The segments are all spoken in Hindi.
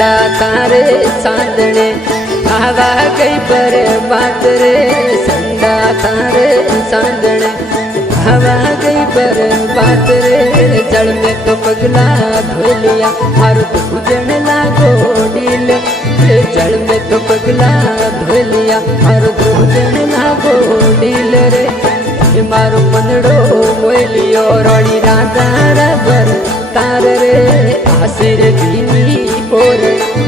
संडा तारे चांदने आवा गई पर बात रे संडा तारे चांदने आवा गई पर बात रे जल में तो पगला धो लिया और पूजन लागो डील जल में तो पगला धो लिया और पूजन लागो डील रे मारो मनड़ो मोलियो रोड़ी राधा रबर तार रे आसिर भीनी पोर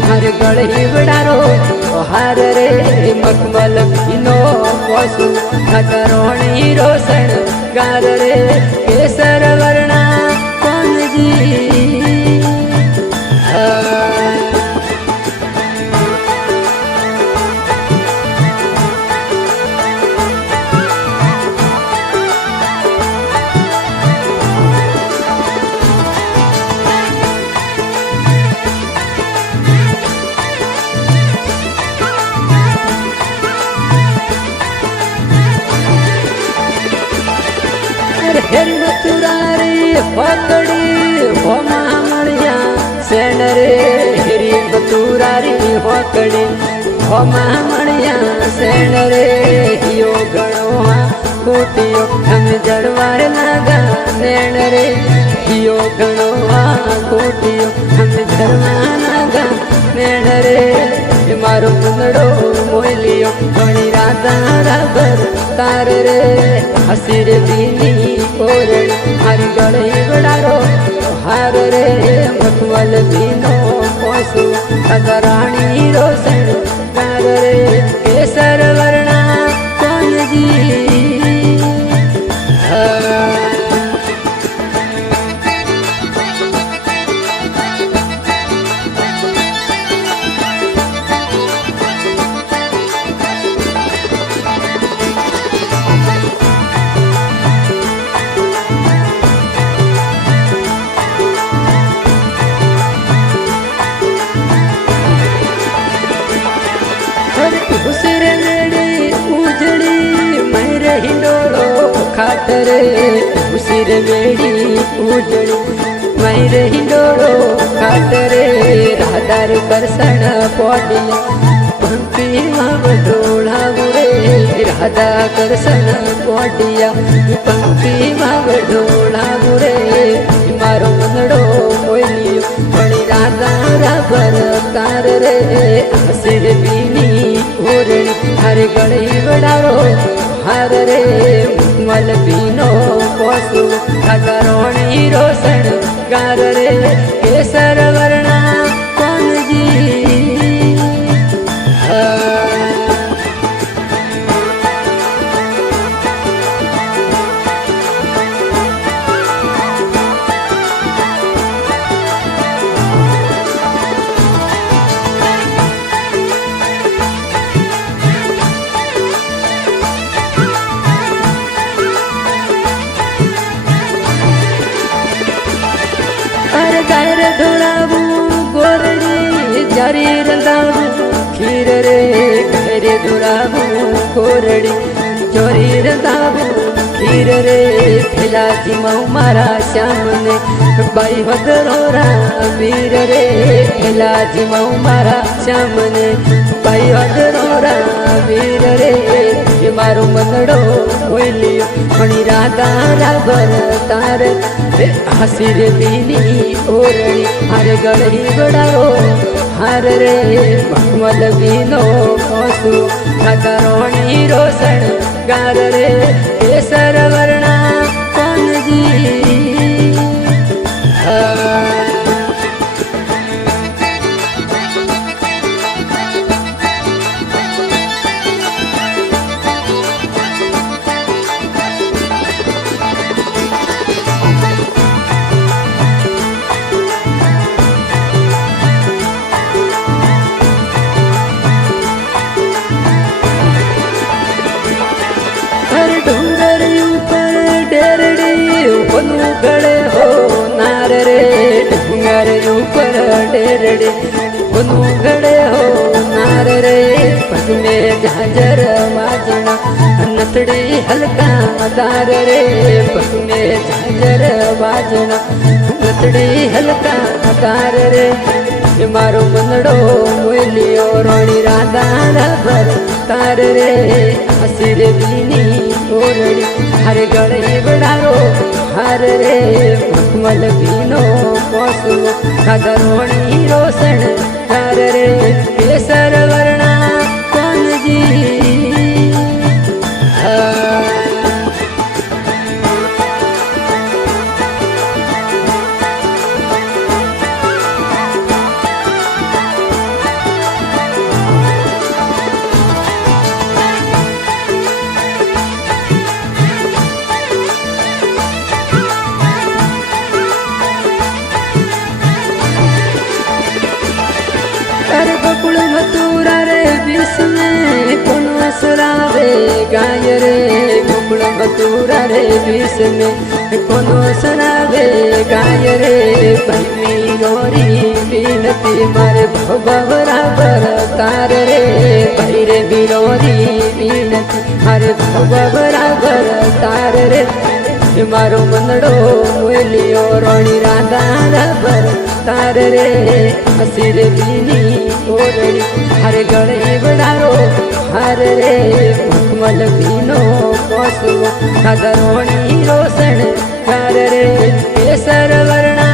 हर गढ़ी बड़ारो हार रे मखमल भीनो पशु खतरोणी रोशन गार रे केसर वर्णा कौन जी हेरी बतुरारी होकड़ी हो महामणिया सेन रे हेरी बतुरारी होकड़ी हो महामणिया सेन रे हियो गणो कोटियो हम जड़वार लागा नैन रे हियो गणो कोटियो हम जड़वार लागा नैन रे मारो मुंदड़ो मोलियो घणी राधा रबर तार रे हसीर दीनी पोरण हर गड़े बड़ारो हार रे मखमल भीनो पशु खतराणी रोशन तार रे केसर वर्णा कौन जी खातरे उसिर मेड़ी उजड़ी मैरे हिंडोड़ो खातरे राधार करसण पौड़िया पंक्ति माव ढोला बुरे राधा करसण पौड़िया पंक्ति माव ढोला बुरे मारो मनड़ो मोलियो बड़ी राधा रबर तार रे हसिर बीनी ओरणी हर गड़ी बड़ारो हर रे मल भीनो पशु खतरोणी रोशन गार रे केसर वर्णा कौन जी गायर ढोलाबू गोरड़ी जारी रंदाबू खीर रे गायर ढोलाबू गोरड़ी चोरी रंदाबू खीर रे फिला जिमाऊ मारा श्याम ने बाई वदरोरा वीर रे फिला जिमाऊ मारा श्याम ने बाई वदरोरा वीर रे मारो मनड़ो बोलियो मणि राधा रबर तार हसिर बीनी ओरणी हर गढ़ी बड़ारो हर रे मखमल बीनो पशु खतरोणी रोशन गार रे केसर वर्णा कौन जी गड़े हो नार रे डूंगर ऊपर डेरड़े गड़े हो नार रे पग में झांझर बाजना नथड़ी हल्का दार रे पग में झांझर बाजना नथड़ी हल्का दार रे मारो मनड़ो मोलियो रोणी राधा भर तार रे हसीर बीनी ओरड़ी हरे गले बड़ारो हर रे मखमल बीनो पोसो राधा रोणी रोशन तार रे केसर वर्णा कौन जी गोकुल मथुरा रे विष में कौन सरावे गाय रे गोकुल मथुरा रे विष में कौन सरावे गाय रे भैमी गोरी बीनती मारे बराबर तार रे भैरे बिरोरी बीनती मारे बराबर तार रे मारो मनड़ो मोलियो रोणी राधा भर तार रे हसीर बीनी ओरड़ी हरे गले बड़ारो हर रे मखमल बीनो पोसो राधा रोणी रोशन तार रे केसर वर्णा